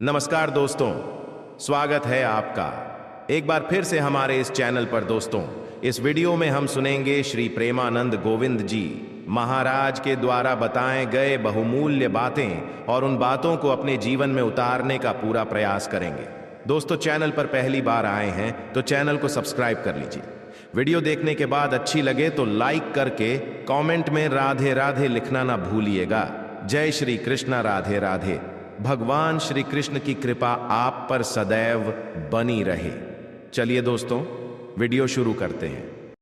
नमस्कार दोस्तों, स्वागत है आपका एक बार फिर से हमारे इस चैनल पर। दोस्तों, इस वीडियो में हम सुनेंगे श्री प्रेमानंद गोविंद जी महाराज के द्वारा बताए गए बहुमूल्य बातें और उन बातों को अपने जीवन में उतारने का पूरा प्रयास करेंगे। दोस्तों, चैनल पर पहली बार आए हैं तो चैनल को सब्सक्राइब कर लीजिए। वीडियो देखने के बाद अच्छी लगे तो लाइक करके कमेंट में राधे राधे लिखना ना भूलिएगा। जय श्री कृष्ण, राधे राधे। भगवान श्री कृष्ण की कृपा आप पर सदैव बनी रहे। चलिए दोस्तों, वीडियो शुरू करते हैं।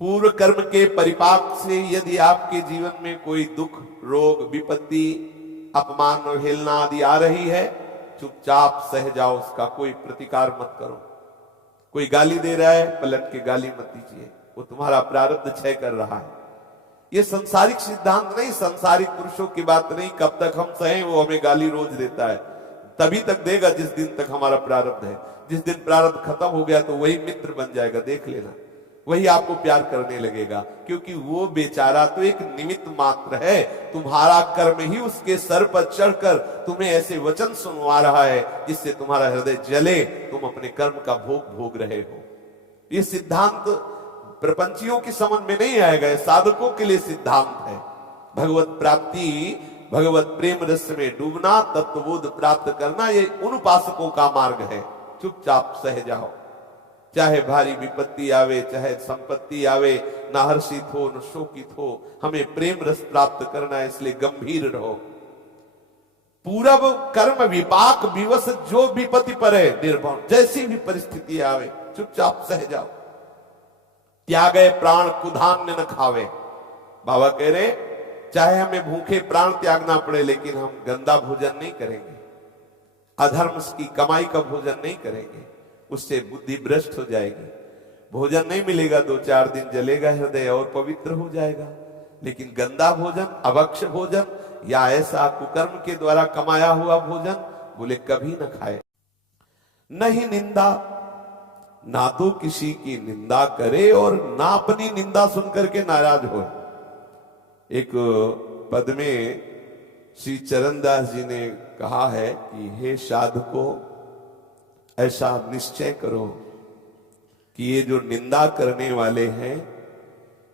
पूर्व कर्म के परिपाक से यदि आपके जीवन में कोई दुख, रोग, विपत्ति, अपमान, अवहेलना आदि आ रही है, चुपचाप सह जाओ, उसका कोई प्रतिकार मत करो। कोई गाली दे रहा है, पलट के गाली मत दीजिए, वो तुम्हारा प्रारब्ध क्षय कर रहा है। ये संसारिक सिद्धांत नहीं, संसारिक पुरुषों की बात नहीं। कब तक हम सहें, वो हमें गाली रोज देता है, तभी तक देगा जिस दिन तक हमारा प्रारब्ध है। जिस दिन प्रारब्ध खत्म हो गया तो वही मित्र बन जाएगा, देख लेना, वही आपको प्यार करने लगेगा, क्योंकि वो बेचारा तो एक निमित्त मात्र है। तुम्हारा कर्म ही उसके सर पर चढ़कर तुम्हें ऐसे वचन सुनवा रहा है जिससे तुम्हारा हृदय जले, तुम अपने कर्म का भोग भोग रहे हो। ये सिद्धांत प्रपंचियों की समझ में नहीं आएगा, साधकों के लिए सिद्धांत है। भगवत प्राप्ति, भगवत प्रेम रस में डूबना, तत्वबोध प्राप्त करना, ये उन उपासकों का मार्ग है। चुपचाप सह जाओ, चाहे भारी विपत्ति आवे, चाहे संपत्ति आवे, ना हर्षित हो न शोकित हो। हमें प्रेम रस प्राप्त करना है, इसलिए गंभीर रहो। पूरब कर्म विपाक विवश जो विपत्ति पर है, निर्भय, जैसी भी परिस्थिति आवे चुपचाप सह जाओ। त्यागे प्राण कुधान्य न खावे। बाबा कह रहे, चाहे हमें भूखे प्राण त्यागना पड़े, लेकिन हम गंदा भोजन नहीं करेंगे, अधर्म की कमाई का भोजन नहीं करेंगे, उससे बुद्धि भ्रष्ट हो जाएगी। भोजन नहीं मिलेगा, 2-4 दिन जलेगा हृदय और पवित्र हो जाएगा। लेकिन गंदा भोजन, अभक्ष भोजन या ऐसा कुकर्म के द्वारा कमाया हुआ भोजन, बोले कभी न खाए। नहीं निंदा, ना तो किसी की निंदा करे और ना अपनी निंदा सुनकर के नाराज हो। एक पद में श्री चरणदास जी ने कहा है कि हे साधको, ऐसा निश्चय करो कि ये जो निंदा करने वाले हैं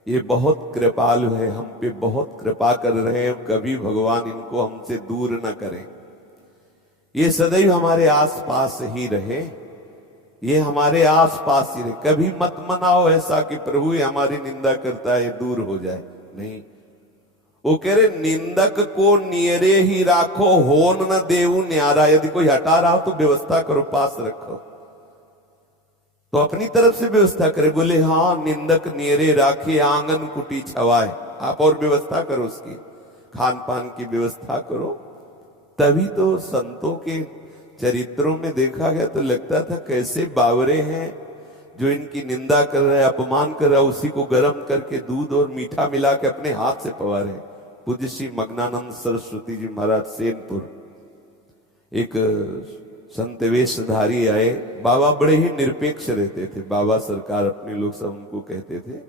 ये बहुत कृपालु है, हम पे बहुत कृपा कर रहे हैं, कभी भगवान इनको हमसे दूर न करें। ये सदैव हमारे आसपास ही रहे, ये हमारे आसपास ही रहे। कभी मत मनाओ ऐसा कि प्रभु ये हमारी निंदा करता है, दूर हो जाए, नहीं। वो कह रहे, निंदक को नियरे ही राखो, होन न देऊ न्यारा। यदि कोई हटा रहा हो तो व्यवस्था करो, पास रखो, तो अपनी तरफ से व्यवस्था करे। बोले हाँ, निंदक नियरे राखे, आंगन कुटी छवाए। आप और व्यवस्था करो, उसकी खान पान की व्यवस्था करो। तभी तो संतों के चरित्रों में देखा गया तो लगता था कैसे बावरे हैं, जो इनकी निंदा कर रहा है, अपमान कर रहा है, उसी को गर्म करके दूध और मीठा मिला के अपने हाथ से पवारे। पूज्य श्री मग्नानंद सरस्वती जी महाराज सेनपुर, एक संत वेशधारी आए। बाबा बड़े ही निरपेक्ष रहते थे, बाबा सरकार अपने लोग सब उनको कहते थे।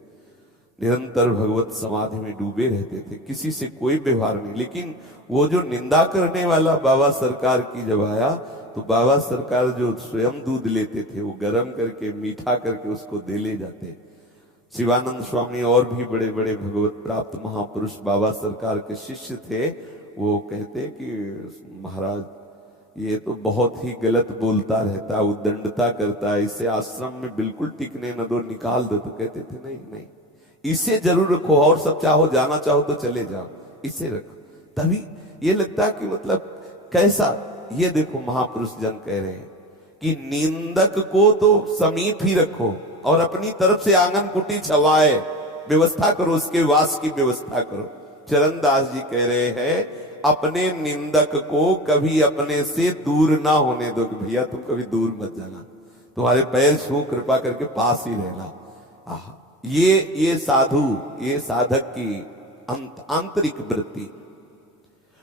निरंतर भगवत समाधि में डूबे रहते थे, किसी से कोई व्यवहार नहीं। लेकिन वो जो निंदा करने वाला बाबा सरकार की जब आया, तो बाबा सरकार जो स्वयं दूध लेते थे वो गर्म करके मीठा करके उसको दे ले जाते। शिवानंद स्वामी और भी बड़े बड़े भगवत प्राप्त महापुरुष बाबा सरकार के शिष्य थे। वो कहते कि महाराज ये तो बहुत ही गलत बोलता रहता है, उद्दंडता करता है, इसे आश्रम में बिल्कुल टिकने न दो, निकाल दो। तो कहते थे नहीं नहीं, इसे जरूर रखो, और सब चाहो, जाना चाहो तो चले जाओ, इसे रखो। तभी ये लगता है कि मतलब कैसा, ये देखो महापुरुष जन कह रहे हैं कि निंदक को तो समीप ही रखो और अपनी तरफ से आंगन कुटी छवाए, व्यवस्था करो, उसके वास की व्यवस्था करो। चरणदास जी कह रहे हैं, अपने निंदक को कभी अपने से दूर ना होने दो, कि भैया तुम कभी दूर मत जाना, तुम्हारे पैर छू कृपा करके पास ही रहना। ये साधु, ये साधक की आंतरिक वृत्ति।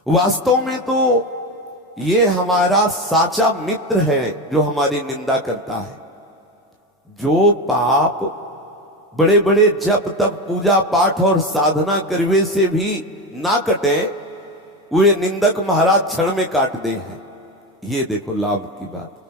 वास्तव में तो ये हमारा साचा मित्र है जो हमारी निंदा करता है। जो पाप बड़े बड़े जप तप पूजा पाठ और साधना करवे से भी ना कटे, वे निंदक महाराज क्षण में काट दे हैं। ये देखो लाभ की बात।